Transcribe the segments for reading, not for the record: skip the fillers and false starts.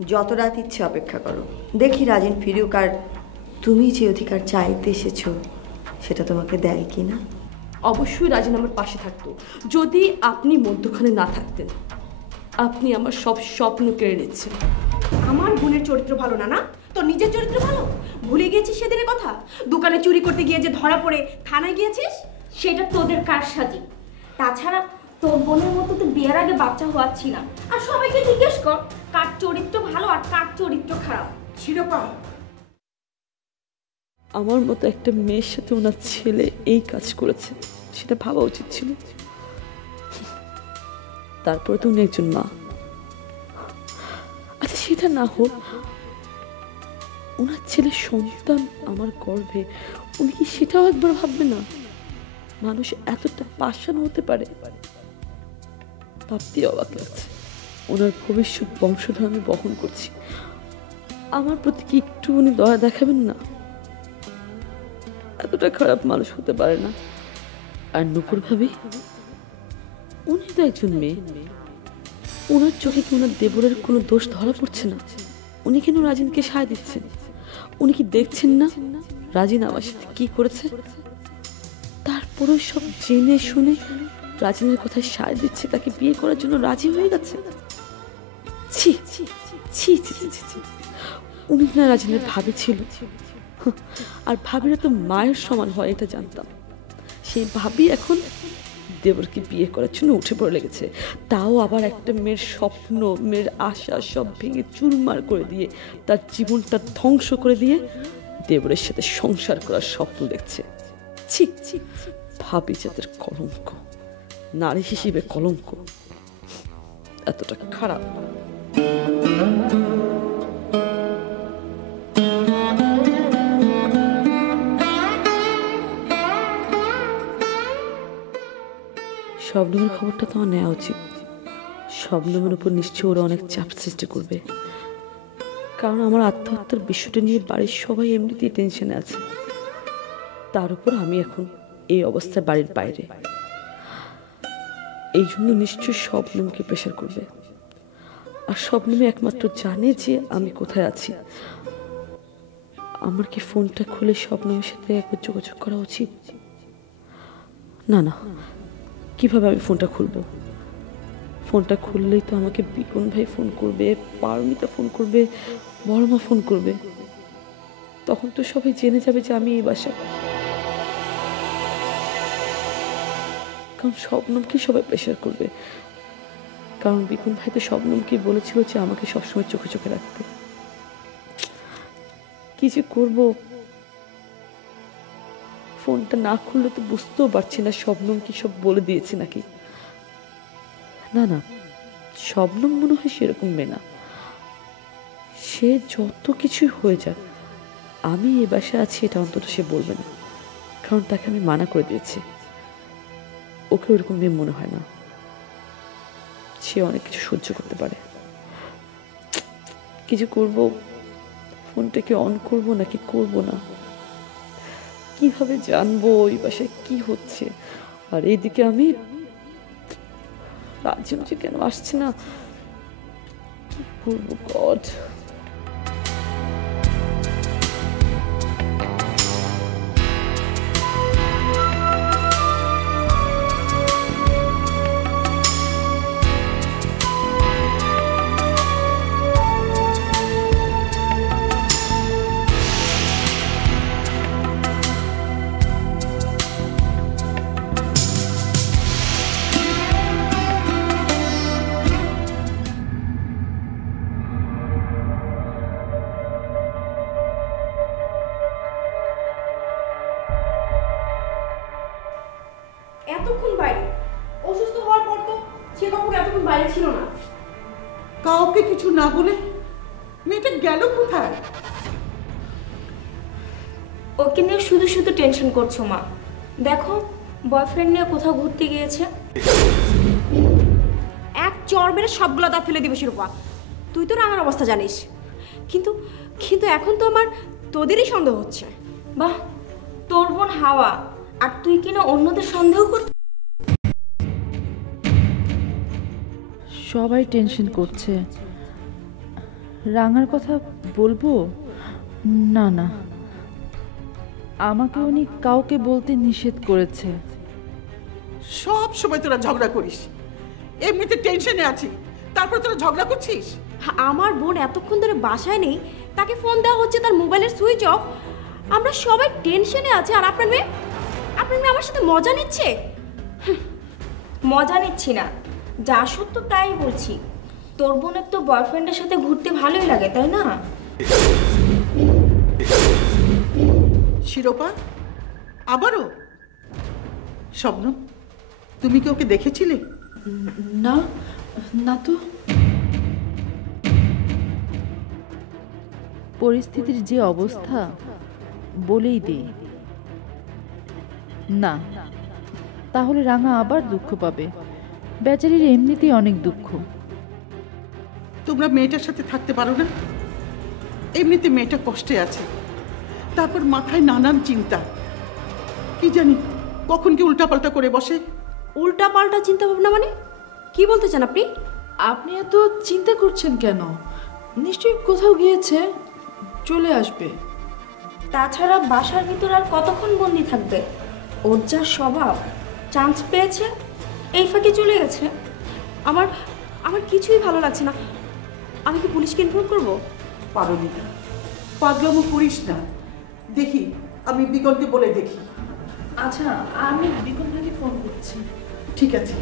যত রাত ইচ্ছে অপেক্ষা করো, দেখি রাজিন ফিরুক আর তুমি যে অধিকার চাইতে এসেছো সেটা তোমাকে দেয় কি না। অবশ্যই রাজিন আমার পাশে থাকতো যদি আপনি মধ্যখানে না থাকতেন। আপনি আমার সব স্বপ্ন কেড়ে নিচ্ছেন। আমার বোনের চরিত্র ভালো না, না তোর নিজের চরিত্র ভালো? ভুলে গিয়েছিস সেদিনের কথা? দোকানে চুরি করতে গিয়ে যে ধরা পড়ে থানায় গিয়েছিস, সেটা তোদের কারসাজি। তাছাড়া তোর বোনের মতো তো বিয়ের আগে বাচ্চা হওয়াচ্ছি না। আর সবাইকে জিজ্ঞেস কর কার চরিত্র ভালো আর কার চরিত্র খারাপ। শিরোপা আমার মতো একটা মেয়ের সাথে ওনার ছেলে এই কাজ করেছে, সেটা ভাবা উচিত ছিল। তারপরে তো উনি একজন মা। আচ্ছা সেটা না হোক, ওনার ছেলের সন্তান আমার গর্ভে, উনি কি সেটাও একবার ভাববে না? মানুষ এতটা পাষাণ হতে পারে, ভাবতেই অবাক লাগছে। ওনার ভবিষ্যৎ বংশধর আমি বহন করছি, আমার প্রতি কি একটু উনি দয়া দেখাবেন না? এতটা খারাপ মানুষ হতে পারে না। আর নুপুর ভাবি, উনি তো একজন মেয়ে, ওনার চোখে কি ওনার দেবরের কোনো দোষ ধরা পড়ছে না? উনি কেন রাজিনকে সায় দিচ্ছেন? উনি কি দেখছেন না রাজিন আমার সাথে কি করেছে? তারপরে সব জেনে শুনে রাজিনের কথায় সায় দিচ্ছে, তাকে বিয়ে করার জন্য রাজি হয়ে গেছে। ছি ছি ছি ছি ছি, উনি না রাজিনের ভাবি ছিল, আর ভাবিরা তো মায়ের সমান হয় এটা জানতাম। সেই ভাবি এখন দেবরকে বিয়ে করার জন্য উঠে পড়ে লেগেছে, তাও আবার একটা মেয়ের স্বপ্ন, মেয়ের আশা সব ভেঙে চুরমার করে দিয়ে, তার জীবনটা ধ্বংস করে দিয়ে দেবরের সাথে সংসার করার স্বপ্ন দেখছে। ছি ছি, ভাবি জাতের কলঙ্ক, নারী হিসেবে কলঙ্ক, এতটা খারাপ। শবনমের খবরটা তো আমার নেওয়া উচিত। শবনমের উপর নিশ্চয়ই ওরা অনেক চাপ সৃষ্টি করবে, কারণ আমার আত্মহত্যার বিষয়টা নিয়ে বাড়ির সবাই এমনিতেই টেনশনে আছে। তার উপর আমি এখন এই অবস্থায় বাড়ির বাইরে, এই জন্য নিশ্চয়ই শবনমকে প্রেশার করবে। আর শবনমে একমাত্র জানে যে আমি কোথায় আছি। আমার কি ফোনটা খুলে শবনমের সাথে একবার যোগাযোগ করা উচিত? না না, কিভাবে আমি ফোনটা খুলবো? ফোনটা খুললেই তো আমাকে বিকুন ভাই ফোন করবে, পারমিতা ফোন করবে, বড়মা ফোন করবে, তখন তো সবাই জেনে যাবে যে আমি এই বাসায়। কারণ শবনমকে সবাই প্রেশার করবে, কারণ বিকুন ভাই তো শবনমকে বলেছিল যে আমাকে সবসময় চোখে চোখে রাখতে। কি যে করবো, ফোনটা না খুললে তো বুঝতেও পারছি না শবনম কি সব বলে দিয়েছে নাকি। না না, শবনম মনে হয় সেরকম মেয়ে না। সে যত কিছুই হয়ে যাক, আমি এ বাসায় আছি এটা অন্তত সে বলবে না, কারণ তাকে আমি মানা করে দিয়েছি। ওকে ওরকম মেয়ে মনে হয় না, সে অনেক কিছু সহ্য করতে পারে। কিছু করব, ফোনটাকে অন করব নাকি করব না, কিভাবে জানবো ওই বাসায় কি হচ্ছে? আর এইদিকে আমি রাজন যে কেন আসছে না, কি করবো গড। এতক্ষণ বাইরে, অসুস্থ হওয়ার পর তো সে কখন এতক্ষণ বাইরে ছিল না। কাউকে কিছু না বলে মেয়েটা গেল কোথায়? ওকে নিয়ে শুধু শুধু টেনশন করছো মা। দেখো বয়ফ্রেন্ড নিয়ে কোথাও ঘুরতে গিয়েছে। এক চর মেরে সবগুলো দাঁত ফেলে দিবে শিরোপা। তুই তো রাঙার অবস্থা জানিস, কিন্তু কিন্তু এখন তো আমার তোদেরই সন্দেহ হচ্ছে। বাহ, তোর বোন হাওয়া আর তুই কিনা অন্যদের সন্দেহ কর। সবাই টেনশন করছে, রাঙার কথা বলবো? না না, আমাকে উনি কাউকে বলতে নিষেধ করেছে। সব সময় তোরা ঝগড়া করিস, এমনিতে টেনশনে আছি, তারপর তোরা ঝগড়া করছিস। আমার বোন এতক্ষণ ধরে বাসায় নেই, তাকে ফোন দেওয়া হচ্ছে, তার মোবাইলের সুইচ অফ। আমরা সবাই টেনশনে আছি, আর আপনার মেয়ে আমার সাথে মজা নিচ্ছে। মজা নিচ্ছি না, যা সত্য তাই বলছি। তোর বোনের তো বয়ফ্রেন্ডের সাথে ঘুরতে ভালোই লাগে, তাই না? শিরোপা আবারও? স্বপ্ন, তুমি কি ওকে দেখেছিলে? না না তো। পরিস্থিতির যে অবস্থা বলেই দিই। না, তাহলে রাঙা আবার দুঃখ পাবে। বেচারির এমনিতেই অনেক দুঃখ। তোমরা মেয়েটার সাথে থাকতে পারো না? এমনিতে মেয়েটা কষ্টে আছে, তারপর মাথায় নানান চিন্তা, কি জানি কখন কি উল্টাপাল্টা করে বসে। উল্টা পাল্টা চিন্তা ভাবনা মানে কি বলতে চান আপনি? আপনি এত চিন্তা করছেন কেন? নিশ্চয়ই কোথাও গিয়েছে, চলে আসবে। তাছাড়া বাসার ভিতর আর কতক্ষণ বন্দি থাকবে? ওর যা স্বভাব, চান্স পেয়েছে এই ফাঁকে চলে গেছে। আমার আমার কিছুই ভালো লাগছে না। আমি কি পুলিশকে ইনফর্ম করবো? পারমিতা, পাগলামো করিস না। দেখি, আমি বিকলকে বলে দেখি। আচ্ছা, আমি বিকল ভাইকে ফোন করছি। ঠিক আছে।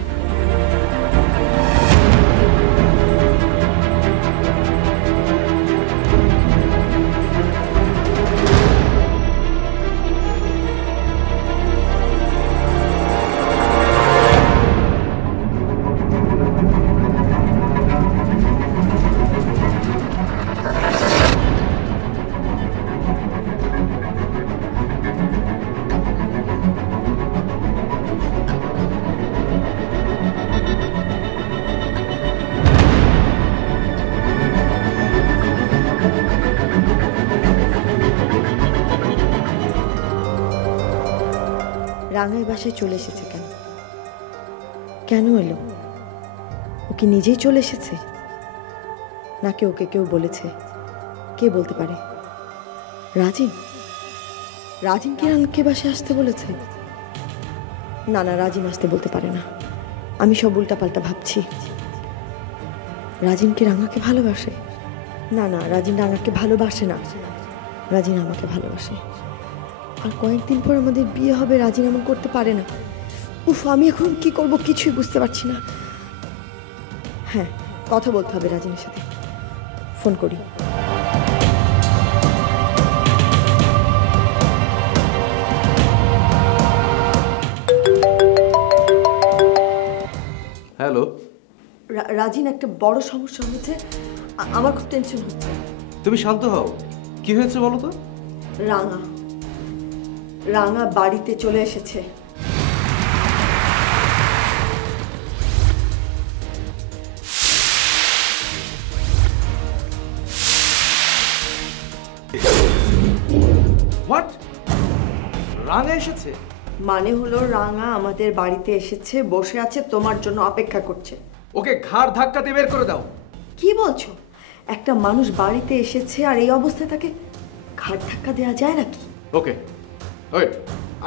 রাঙাই বাসায় চলে এসেছে কেন? কেন এলো? ও কি নিজেই চলে এসেছে, নাকি ওকে কেউ বলেছে? কে বলতে পারে? রাজিন? রাজিন কি রাঙাকে বাসায় আসতে বলেছে? না না, রাজিন আসতে বলতে পারে না। আমি সব উল্টাপাল্টা ভাবছি। রাজিন কি রাঙাকে ভালোবাসে? না না, রাজিন রাঙাকে ভালোবাসে না। রাজিন আমাকে ভালোবাসে। আর কয়েকদিন পর আমাদের বিয়ে হবে, রাজিন এমন করতে পারে না। উফ, আমি এখন কি করব কিছুই বুঝতে পারছি না। হ্যাঁ, কথা বলতে হবে রাজিনের সাথে। ফোন করি। হ্যালো। রাজিন, একটা বড় সমস্যা হয়েছে, আমার খুব টেনশন হচ্ছে। তুমি শান্ত হও, কি হয়েছে বলো তো? রাঙা রাঙা বাড়িতে চলে এসেছে। হোয়াট? রাঙা এসেছে? মানে হলো রাঙা আমাদের বাড়িতে এসেছে, বসে আছে, তোমার জন্য অপেক্ষা করছে। ওকে ঘাড় ধাক্কা দিয়ে বের করে দাও। কি বলছো? একটা মানুষ বাড়িতে এসেছে আর এই অবস্থায় তাকে ঘাড় ধাক্কা দেওয়া যায় নাকি? ওকে ওয়েট,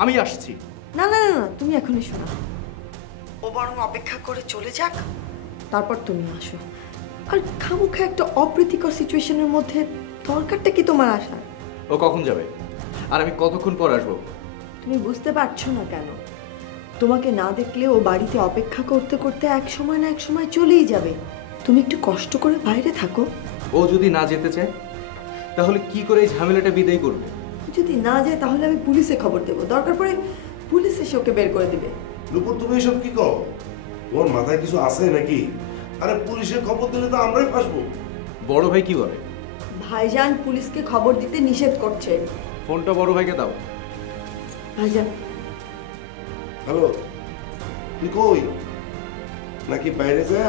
আমি আসছি। না না না না, তুমি এখন এসো না। ও বরং অপেক্ষা করে চলে যাক, তারপর তুমি আসো। আর খামুখা একটা অপ্রীতিকর সিচুয়েশনের মধ্যে দরকারটা কি তোমার আসার? ও কখন যাবে আর আমি কতক্ষণ পর আসবো? তুমি বুঝতে পারছো না কেন? তোমাকে না দেখলে ও বাড়িতে অপেক্ষা করতে করতে এক সময় না এক সময় চলেই যাবে। তুমি একটু কষ্ট করে বাইরে থাকো। ও যদি না যেতে চায় তাহলে কি করে এই ঝামেলাটা বিদায় করবে? যদি না যায় তাহলে আমি পুলিশে খবর দেবো, দরকার পড়ে পুলিশ এসে ওকে বের করে দিবে। নুপুর, তুমি এসব কি কও? তোমার মাথায় কিছু আছে নাকি? আরে পুলিশের খবর দিলে তো আমরাই ফাঁসবো। বড় ভাই কি বলে? ভাইজান পুলিশকে খবর দিতে নিষেধ করছে। ফোনটা বড় ভাইকে দাও। ভাইজান। হ্যালো, তুই কই? নাকি বাইরে যা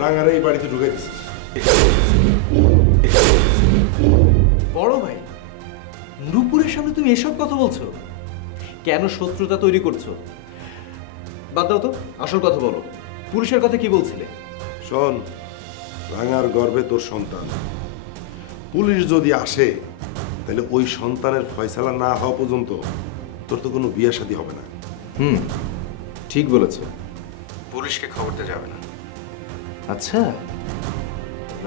রাঙারে এই বাড়িতে ঢুকে দিছিস? বড় ভাই, নুপুরের সামনে তুমি এসব কথা বলছো? কেন শত্রুতা তৈরি করছো? বাদ দাও তো, আসল কথা বলো। পুলিশের কথা কি বলছিলে? শোন, রাঙার গর্ভে তোর সন্তান, পুলিশ যদি আসে তাহলে ওই সন্তানের ফয়সালা না হওয়া পর্যন্ত তোর তো কোনো বিয়ে শাদী হবে না। ঠিক বলেছে, পুলিশকে খবর দিতে যাবে না। আচ্ছা,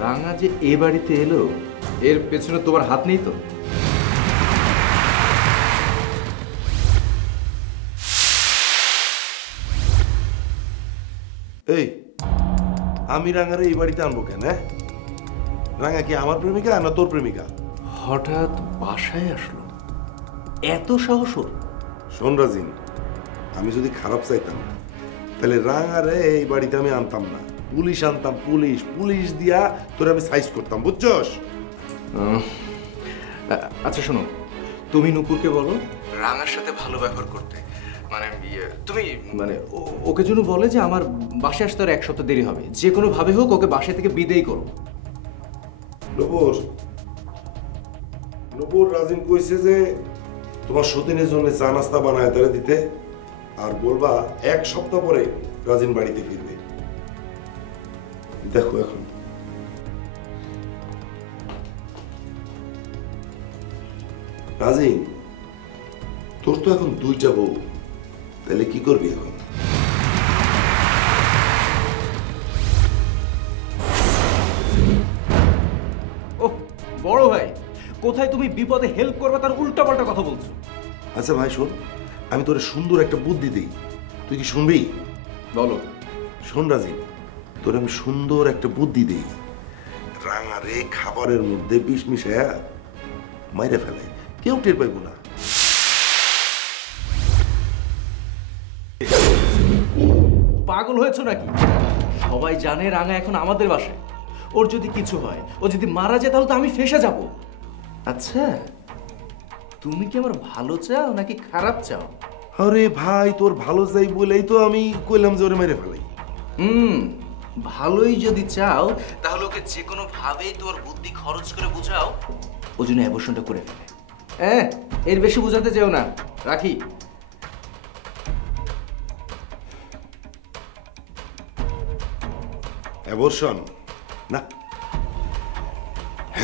রাঙা যে এ বাড়িতে এলো এর পেছনে তোমার হাত নেই তো? এই, আমি রাঙারে এই বাড়িতে আনবো কেন? হ্যাঁ, রাঙা কি আমার প্রেমিকা না তোর প্রেমিকা? হঠাৎ বাসায় আসলো, এত সাহস ওর? শোন রাজিন, আমি যদি খারাপ চাইতাম তাহলে রাঙারে এই বাড়িতে আমি আনতাম না, পুলিশ আনতাম। পুলিশ পুলিশ দিয়া তোর আমি সাইজ করতাম, বুঝছস? আচ্ছা শোনো, তুমি নুপুরকে বলো রাঙার সাথে ভালো ব্যবহার করতে। মানে তুমি মানে ওকে জন্য বলে যে আমার বাসায় আসতে আর 1 সপ্তাহ দেরি হবে, যে কোনো ভাবে হোক ওকে বাসা থেকে বিদায় করো। নূপুর, নূপুর রাজিন কইছে যে তোমার সতীনের জন্য চা নাস্তা বানায় তারা দিতে, আর বলবা 1 সপ্তাহ পরে রাজিন বাড়িতে ফিরবে। দেখো এখন রাজিন, তোর তো এখন 2টা বউ, তাহলে কি করবি এখন? ওহ বড় ভাই, কোথায় তুমি বিপদে হেল্প করবে তার উল্টাপাল্টা কথা বলছো। আচ্ছা ভাই শোন, আমি তোরে সুন্দর একটা বুদ্ধি দিই, তুই কি শুনবি? বলো। শোন রাজিন, তোর আমি সুন্দর একটা বুদ্ধি দিই। রাঙারে খাবারের মধ্যে বিষ মিশায়া মাইরে ফেলে, কেউ টের পাইব না। পাগল হয়েছো নাকি? সবাই জানে রাঙা এখন আমাদের বাসায়, ওর যদি কিছু হয়, ও যদি মারা যায় তাহলে তো আমি ফেঁসে যাব। আচ্ছা, তুমি কি আমার ভালো চাও নাকি খারাপ চাও? আরে ভাই, তোর ভালো চাই বলেই তো আমি কইলাম যে ওরে মেরে ফেলাই। ভালোই যদি চাও তাহলে ওকে যে কোনো ভাবেই তোর বুদ্ধি খরচ করে বুঝাও ও জন্য অ্যাবর্শনটা করে ফেলে। হ্যাঁ, এর বেশি বুঝাতে যেও না, রাখি। অ্যাবর্শন না,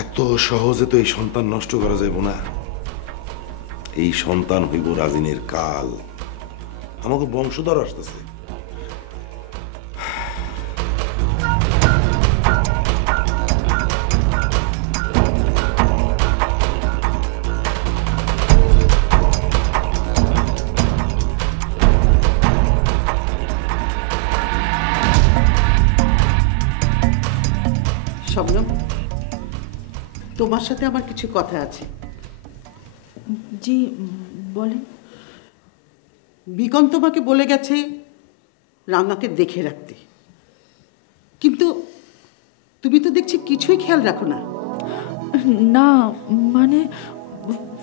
এত সহজে তো এই সন্তান নষ্ট করা যাইব না। এই সন্তান হইব রাজিনের কাল, আমাকে বংশধর আসতেছে। শবনম, তোমার সাথে আমার কিছু কথা আছে। জি বলেন। বিকন তোমাকে বলে গেছে রাঙাকে দেখে রাখতে, কিন্তু তুমি তো দেখছি কিছুই খেয়াল রাখো না। না মানে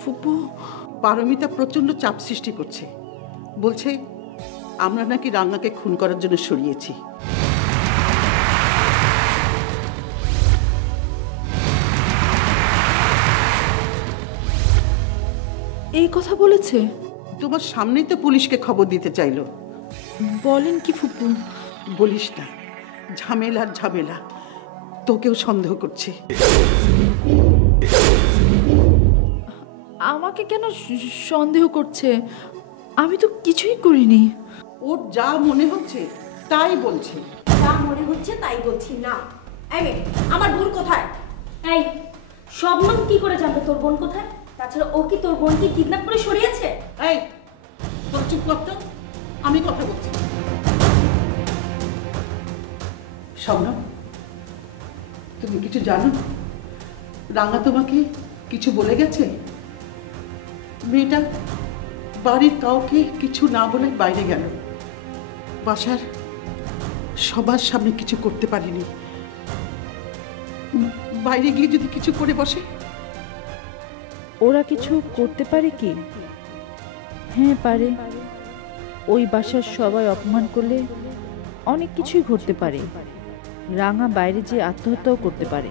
ফুপু, পারমিতা প্রচন্ড চাপ সৃষ্টি করছে, বলছে আমরা নাকি রাঙাকে খুন করার জন্য সরিয়েছি। এই কথা বলেছে? তোমার সামনেই তো পুলিশকে খবর দিতে চাইলো। বলেন কি ফুপু? বলিস না, ঝামেলার ঝামেলা, তোকেও সন্দেহ করছে। আমাকে কেন সন্দেহ করছে? আমি তো কিছুই করিনি। ওর যা মনে হচ্ছে তাই বলছে। যা মনে হচ্ছে তাই বলছি না। এই মেয়ে, আমার বোন কোথায়? এই শবনম কি করে জানবে তোর বোন কোথায়? তাছাড়া ও কি তোর বোনকে কিডন্যাপ করে সরিয়েছে? এই তোর চুপ করতো, আমি কথা বলছি। শবনম, তুমি কিছু জানো? রাঙা তোমাকে কিছু বলে গেছে? মেয়েটা বাড়ির কাউকে কিছু না বলে বাইরে গেল, বাসার সবার সামনে কিছু করতে পারিনি। বাইরে গিয়ে যদি কিছু করে বসে? ওরা কিছু করতে পারে কি? হ্যাঁ পারে। ওই বাসার সবাই অপমান করলে অনেক কিছুই ঘটতে পারে। রাঙা বাইরে যেয়ে আত্মহত্যাও করতে পারে।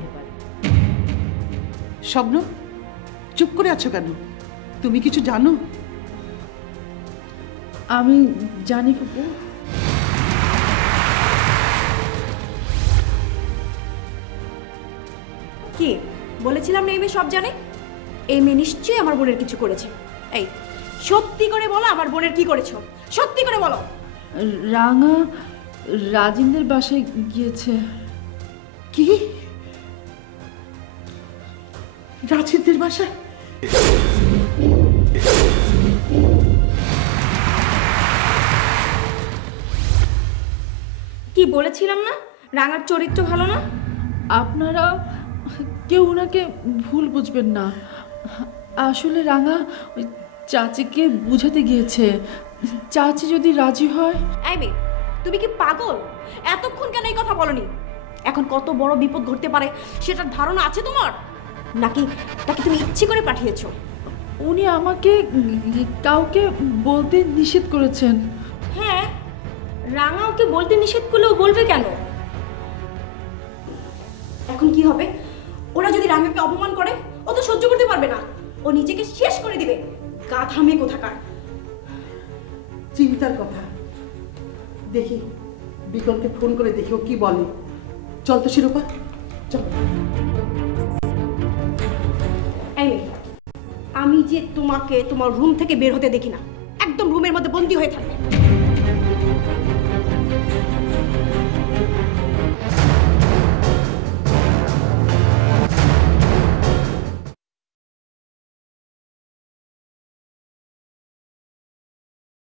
শবনম, চুপ করে আছো কেন? তুমি কিছু জানো? আমি জানি ফুপু। কি বলেছিলাম না এই মেয়ে সব জানে? এই মেয়ে নিশ্চয়ই আমার বোনের কিছু করেছে। এই সত্যি করে বলো, আমার বোনের কি করেছো? সত্যি করে বলো। রাঙা রাজিনদের বাসায় গিয়েছে। কি রাজিদের বাসায়? কি বলেছিলাম না রাঙার চরিত্র ভালো না? আপনারা কেউ ওনাকে ভুল বুঝবেন না। আসলে রাঙা ওই চাচিকে বুঝাতে গিয়েছে। চাচি যদি রাজি হয়। এই মেয়ে, তুমি কি পাগল? এতক্ষণ কেন এই কথা বলনি? এখন কত বড় বিপদ ঘটতে পারে সেটার ধারণা আছে তোমার? নাকি তাকে তুমি ইচ্ছে করে পাঠিয়েছো? উনি আমাকে কাউকে বলতে নিষেধ করেছেন। হ্যাঁ, রাঙা ওকে বলতে নিষেধ করলেও বলবে কেন? এখন কি হবে? ওরা যদি রাঙাকে অপমান করে, ও তো সহ্য করতে পারবে না। ও নিজেকে শেষ করে দিবে। গাধা মেয়ে কোথাকার। চিন্তার কথা। দেখি বিকলকে ফোন করে দেখি ও কি বলে। চল তো শিরোপা, চল। এই মেয়ে, আমি যে তোমাকে তোমার রুম থেকে বের হতে দেখি না, একদম রুমের মধ্যে বন্দি হয়ে থাকবে।